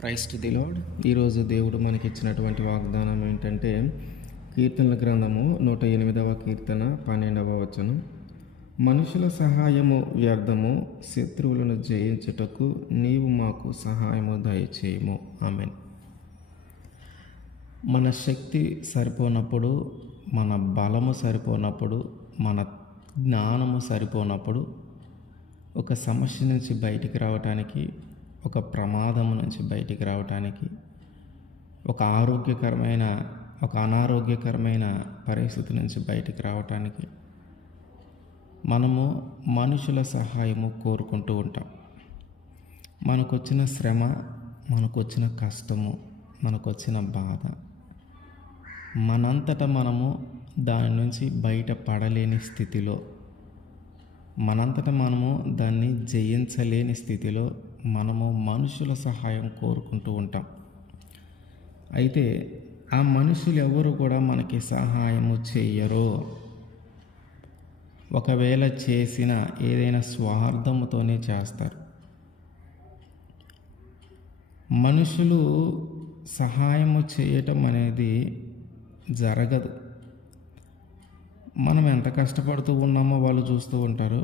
Praise to the lord. ఈరోజు దేవుడు మనకి ఇచ్చినటువంటి వాగ్దానం ఏంటంటే, కీర్తనల గ్రంథము 108వ కీర్తన 12వ వచనం. మనుషుల సహాయము వ్యర్థము, శత్రువులను జయించుటకు నీవు మాకు సహాయము దయచేయము. ఆమేన్. మన శక్తి సరిపోనప్పుడు, మన బలము సరిపోనప్పుడు, మన జ్ఞానము సరిపోనప్పుడు ఒక సమస్య నుంచి బయటికి రావటానికి, ఒక ప్రమాదము నుంచి బయటికి రావటానికి, ఒక అనారోగ్యకరమైన పరిస్థితి నుంచి బయటికి రావటానికి మనము మనుషుల సహాయము కోరుకుంటూ ఉంటాం. మనకొచ్చిన శ్రమ, మనకొచ్చిన కష్టము, మనకొచ్చిన బాధ, మనంతటా మనము దాని నుంచి బయటపడలేని స్థితిలో, మనంతటా మనము దాన్ని జయించలేని స్థితిలో మనము మనుషుల సహాయం కోరుకుంటూ ఉంటాం. అయితే ఆ మనుషులు ఎవరు కూడా మనకి సహాయము చేయరు. ఒకవేళ చేసిన ఏదైనా స్వార్థముతోనే చేస్తారు. మనుషులు సహాయము చేయటం అనేది జరగదు. మనం ఎంత కష్టపడుతూ ఉన్నామో వాళ్ళు చూస్తూ ఉంటారు.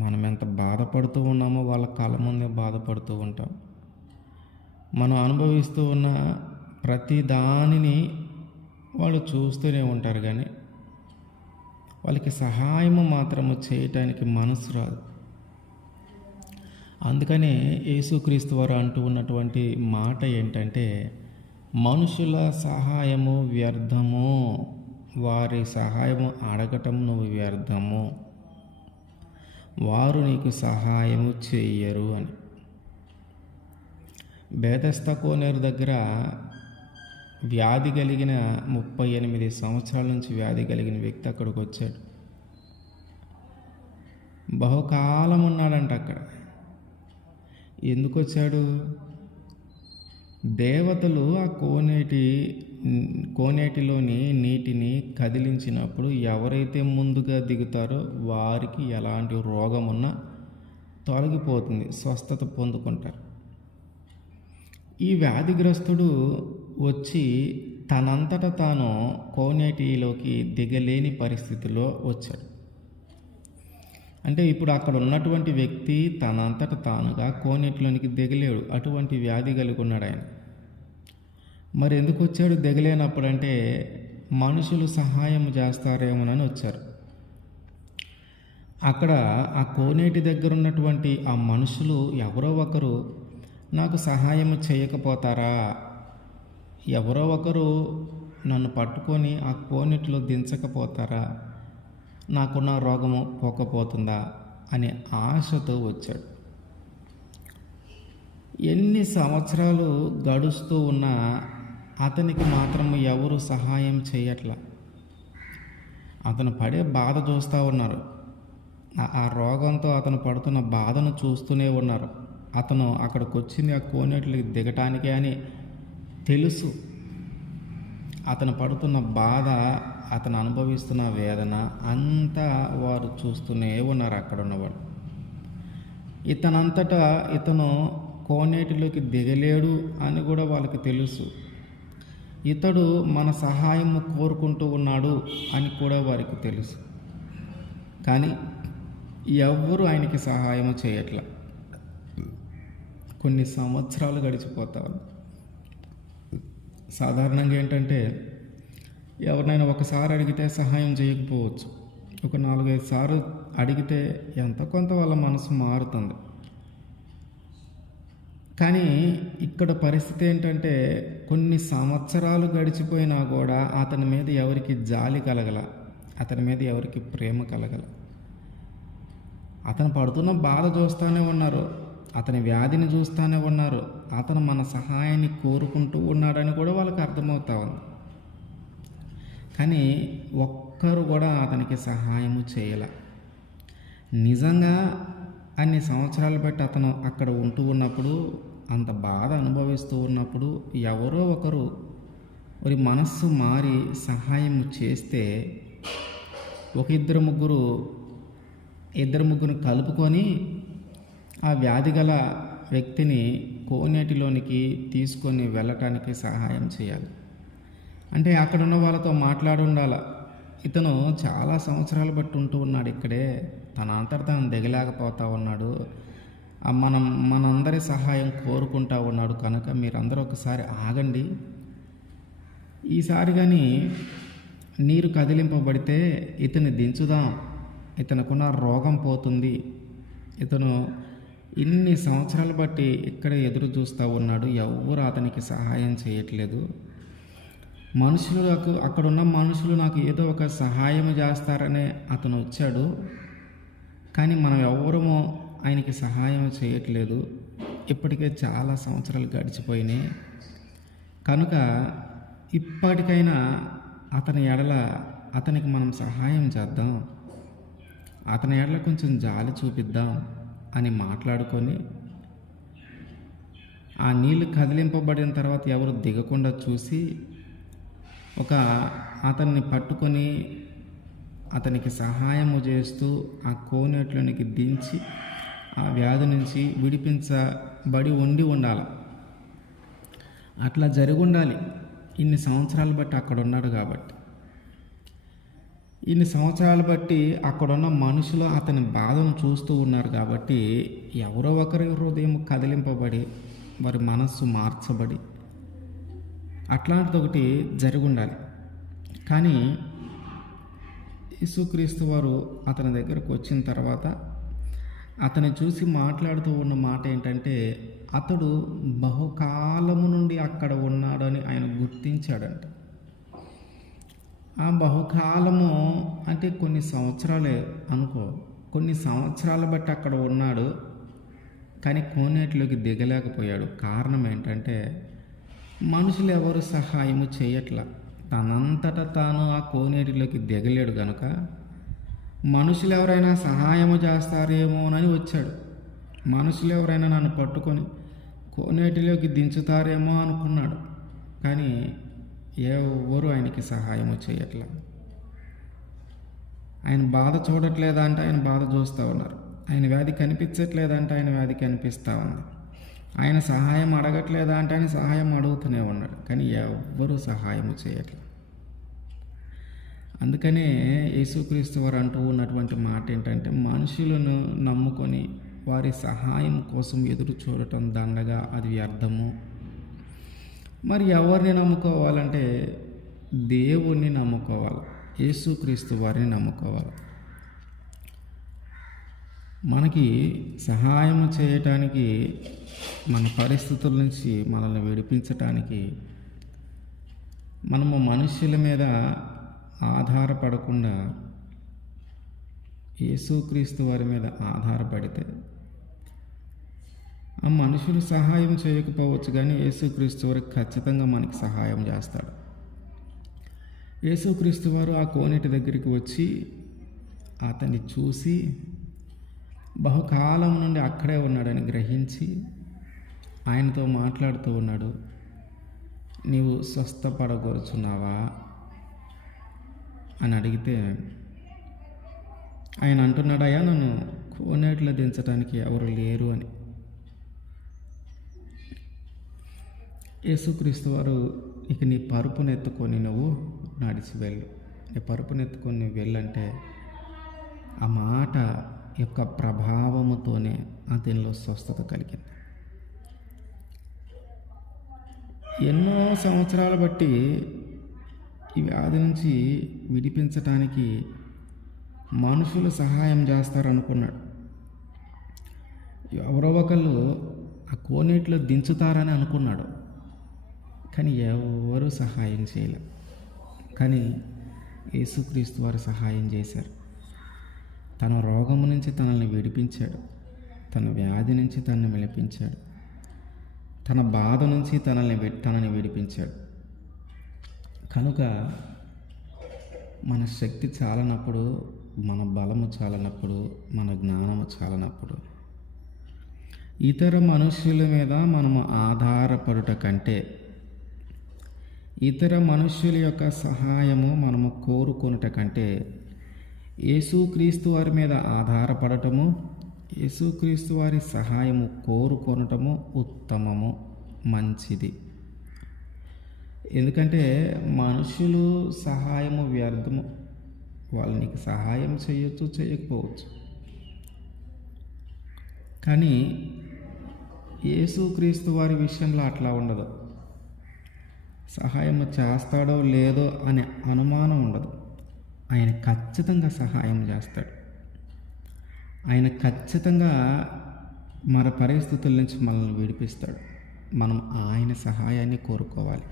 మనం ఎంత బాధపడుతూ ఉన్నామో వాళ్ళ కళ్ళ ముందే బాధపడుతూ ఉంటాం. మనం అనుభవిస్తూ ఉన్న ప్రతి దానిని వాళ్ళు చూస్తూనే ఉంటారు, కానీ వాళ్ళకి సహాయము మాత్రము చేయటానికి మనసు రాదు. అందుకనే యేసుక్రీస్తు వారు అంటూ ఉన్నటువంటి మాట ఏంటంటే, మనుషుల సహాయము వ్యర్థము, వారి సహాయము అడగటం నువ్వు వ్యర్థము, వారు నీకు సహాయము చెయ్యరు అని. బేతస్తా కోనేరు దగ్గర వ్యాధి కలిగిన 38 సంవత్సరాల నుంచి వ్యాధి కలిగిన వ్యక్తి అక్కడికి వచ్చాడు. బహుకాలం ఉన్నాడంట అక్కడ. ఎందుకు వచ్చాడు? దేవతలు ఆ కోనేటిలోని నీటిని కదిలించినప్పుడు ఎవరైతే ముందుగా దిగుతారో వారికి ఎలాంటి రోగం ఉన్నా తొలగిపోతుంది, స్వస్థత పొందుకుంటారు. ఈ వ్యాధిగ్రస్తుడు వచ్చి తనంతట తాను కోనేటిలోకి దిగలేని పరిస్థితిలో వచ్చాడు. అంటే ఇప్పుడు అక్కడ ఉన్నటువంటి వ్యక్తి తనంతట తానుగా కోనేటిలోనికి దిగలేడు. అటువంటి వ్యాధి కలిగి ఉన్నాడు ఆయన. మరి ఎందుకు వచ్చాడు దిగలేనప్పుడు? అంటే మనుషులు సహాయం చేస్తారేమోనని వచ్చారు. అక్కడ ఆ కోనేటి దగ్గర ఉన్నటువంటి ఆ మనుషులు ఎవరో ఒకరు నాకు సహాయం చేయకపోతారా? ఎవరో ఒకరు నన్ను పట్టుకొని ఆ కోనేటిలో దించకపోతారా? నాకున్న రోగము పోకపోతుందా అనే ఆశతో వచ్చాడు. ఎన్ని సంవత్సరాలు గడుస్తూ ఉన్నా అతనికి మాత్రం ఎవరు సహాయం చేయట్లా. అతను పడే బాధ చూస్తూ ఉన్నారు. ఆ రోగంతో అతను పడుతున్న బాధను చూస్తూనే ఉన్నారు. అతను అక్కడికి వచ్చింది ఆ కోనేటికి దిగటానికే అని తెలుసు. అతను పడుతున్న బాధ, అతను అనుభవిస్తున్న వేదన అంతా వారు చూస్తూనే ఉన్నారు అక్కడ ఉన్నవాడు. ఇతనంతటా ఇతను కోనేటిలోకి దిగలేడు అని కూడా వాళ్ళకి తెలుసు. ఇతడు మన సహాయం కోరుకుంటూ ఉన్నాడు అని కూడా వారికి తెలుసు. కానీ ఎవ్వరూ ఆయనకి సహాయం చేయట్లా. కొన్ని సంవత్సరాలు గడిచిపోతారు. సాధారణంగా ఏంటంటే, ఎవరినైనా ఒకసారి అడిగితే సహాయం చేయకపోవచ్చు. ఒక 4-5 సార్లు అడిగితే ఎంత కొంత వాళ్ళ మనసు మారుతుంది. కానీ ఇక్కడ పరిస్థితి ఏంటంటే, కొన్ని సంవత్సరాలు గడిచిపోయినా కూడా అతని మీద ఎవరికి జాలి కలగల, అతని మీద ఎవరికి ప్రేమ కలగల. అతను పడుతున్న బాధ చూస్తూనే ఉన్నారు, అతని వ్యాధిని చూస్తూనే ఉన్నారు. అతను మన సహాయాన్ని కోరుకుంటూ ఉన్నాడని కూడా వాళ్ళకి అర్థమవుతా ఉంది. కానీ ఒక్కరు కూడా అతనికి సహాయము చేయల. నిజంగా అన్ని సంవత్సరాలు బట్టి అతను అక్కడ ఉంటూ ఉన్నప్పుడు, అంత బాధ అనుభవిస్తూ ఉన్నప్పుడు ఎవరో ఒకరు వారి మనస్సు మారి సహాయం చేస్తే, ఇద్దరు ముగ్గురు కలుపుకొని ఆ వ్యాధి గల వ్యక్తిని కోనేటిలోనికి తీసుకొని వెళ్ళటానికి సహాయం చేయాలి. అంటే అక్కడున్న వాళ్ళతో మాట్లాడి ఉండాలి. ఇతను చాలా సంవత్సరాలు బట్టి ఉంటూ ఉన్నాడు ఇక్కడే, తన అంతట తాను దిగలేకపోతా ఉన్నాడు, మనందరి సహాయం కోరుకుంటా ఉన్నాడు, కనుక మీరందరూ ఒకసారి ఆగండి. ఈసారి కానీ నీరు కదిలింపబడితే ఇతన్ని దించుదాం, ఇతనుకున్న రోగం పోతుంది. ఇతను ఇన్ని సంవత్సరాలు బట్టి ఇక్కడ ఎదురు చూస్తూ ఉన్నాడు, ఎవరు అతనికి సహాయం చేయట్లేదు. అక్కడున్న మనుషులు నాకు ఏదో ఒక సహాయం చేస్తారనే అతను వచ్చాడు, కానీ మనం ఎవరము ఆయనకి సహాయం చేయట్లేదు. ఇప్పటికే చాలా సంవత్సరాలు గడిచిపోయినాయి, కనుక ఇప్పటికైనా అతనికి మనం సహాయం చేద్దాం, అతని ఎడల కొంచెం జాలి చూపిద్దాం అని మాట్లాడుకొని ఆ నీళ్లు కదిలింపబడిన తర్వాత ఎవరు దిగకుండా చూసి అతన్ని పట్టుకొని అతనికి సహాయము చేస్తూ ఆ కోనేటిలోనికి దించి ఆ వ్యాధి నుంచి విడిపించబడి ఉండాలి. అట్లా జరిగి ఉండాలి. ఇన్ని సంవత్సరాలు బట్టి అక్కడ ఉన్నాడు కాబట్టి, ఇన్ని సంవత్సరాలు బట్టి అక్కడున్న మనుషులు అతని బాధను చూస్తూ ఉన్నారు కాబట్టి, ఎవరో ఒకరి హృదయం కదిలింపబడి వారి మనస్సు మార్చబడి అట్లాంటిది ఒకటి జరిగి ఉండాలి. కానీ యేసుక్రీస్తు వారు అతని దగ్గరకు వచ్చిన తర్వాత అతన్ని చూసి మాట్లాడుతూ ఉన్న మాట ఏంటంటే, అతడు బహుకాలము నుండి అక్కడ ఉన్నాడని ఆయన గుర్తించాడంట. ఆ బహుకాలము అంటే కొన్ని సంవత్సరాలే అనుకో, కొన్ని సంవత్సరాల బట్టి అక్కడ ఉన్నాడు, కానీ కోనేటిలోకి దిగలేకపోయాడు. కారణం ఏంటంటే మనుషులు ఎవరు సహాయము చేయట్లా. తనంతట తాను ఆ కోనేటిలోకి దిగలేడు గనుక మనుషులు ఎవరైనా సహాయము చేస్తారేమోనని వచ్చాడు. మనుషులు ఎవరైనా నన్ను పట్టుకొని కోనేటిలోకి దించుతారేమో అనుకున్నాడు, కానీ ఎవరు ఆయనకి సహాయము చేయట్లా. ఆయన బాధ చూడట్లేదా అంటే ఆయన బాధ చూస్తూ ఉన్నారు. ఆయన వ్యాధి కనిపించట్లేదంటే ఆయన వ్యాధి కనిపిస్తూ ఉంది. ఆయన సహాయం అడగట్లేదా అంటే ఆయన సహాయం అడుగుతూనే ఉన్నాడు, కానీ ఎవ్వరూ సహాయం చేయట్లేదు. అందుకనే యేసుక్రీస్తు వారు అంటూ ఉన్నటువంటి మాట ఏంటంటే, మనుషులను నమ్ముకొని వారి సహాయం కోసం ఎదురు చూడటం దండగా, అది వ్యర్థము. మరి ఎవరిని నమ్ముకోవాలంటే దేవుణ్ణి నమ్ముకోవాలి, యేసుక్రీస్తు వారిని నమ్ముకోవాలి. మనకి సహాయం చేయటానికి, మన పరిస్థితుల నుంచి మనల్ని విడిపించటానికి మనము మనుషుల మీద ఆధారపడకుండా యేసుక్రీస్తు వారి మీద ఆధారపడితే ఆ మనుషులు సహాయం చేయకపోవచ్చు, కానీ యేసుక్రీస్తు వారు ఖచ్చితంగా మనకి సహాయం చేస్తాడు. యేసుక్రీస్తు వారు ఆ కోనేటి దగ్గరికి వచ్చి అతన్ని చూసి బహుకాలం నుండి అక్కడే ఉన్నాడని గ్రహించి ఆయనతో మాట్లాడుతూ ఉన్నాడు. నీవు స్వస్థపడగోరుచున్నావా అని అడిగితే ఆయన అంటున్నాడయ్యా, నన్ను కోనేటిలో దించడానికి ఎవరు లేరు అని. యేసుక్రీస్తు వారు, ఇక నీ పరుపునెత్తుకొని నువ్వు నడిచి వెళ్ళు, నీ పరుపునెత్తుకొని నువ్వు వెళ్ళంటే ఆ మాట యొక్క ప్రభావముతోనే అతనిలో స్వస్థత కలిగింది. ఎన్నో సంవత్సరాలు బట్టి ఈ వ్యాధి నుంచి విడిపించటానికి మనుషులు సహాయం చేస్తారనుకున్నాడు. ఎవరో ఒకళ్ళు ఆ కోనేటిలో దించుతారని అనుకున్నాడు, కానీ ఎవరు సహాయం చేయలే. కానీ యేసుక్రీస్తు వారు సహాయం చేశారు. తన రోగము నుంచి తనల్ని విడిపించాడు, తన వ్యాధి నుంచి తనని విడిపించాడు, తన బాధ నుంచి తనని విడిపించాడు. కనుక మన శక్తి చాలనప్పుడు, మన బలము చాలనప్పుడు, మన జ్ఞానము చాలనప్పుడు ఇతర మనుష్యుల మీద మనము ఆధారపడుట కంటే, ఇతర మనుష్యుల యొక్క సహాయము మనము కోరుకొనుట కంటే యేసుక్రీస్తు వారి మీద ఆధారపడటము, యేసుక్రీస్తు వారి సహాయము కోరుకొనటము ఉత్తమము, మంచిది. ఎందుకంటే మనుషులు సహాయము వ్యర్థము. వాళ్ళు నీకు సహాయం చేయొచ్చు, చేయకపోవచ్చు. కానీ యేసుక్రీస్తు వారి విషయంలో అట్లా ఉండదు. సహాయం చేస్తాడో లేదో అనే అనుమానం ఉండదు. ఆయన ఖచ్చితంగా సహాయం చేస్తాడు. ఆయన ఖచ్చితంగా మన పరిస్థితుల నుంచి మనల్ని విడిపిస్తాడు. మనం ఆయన సహాయాన్ని కోరుకోవాలి.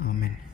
ఆమేన్.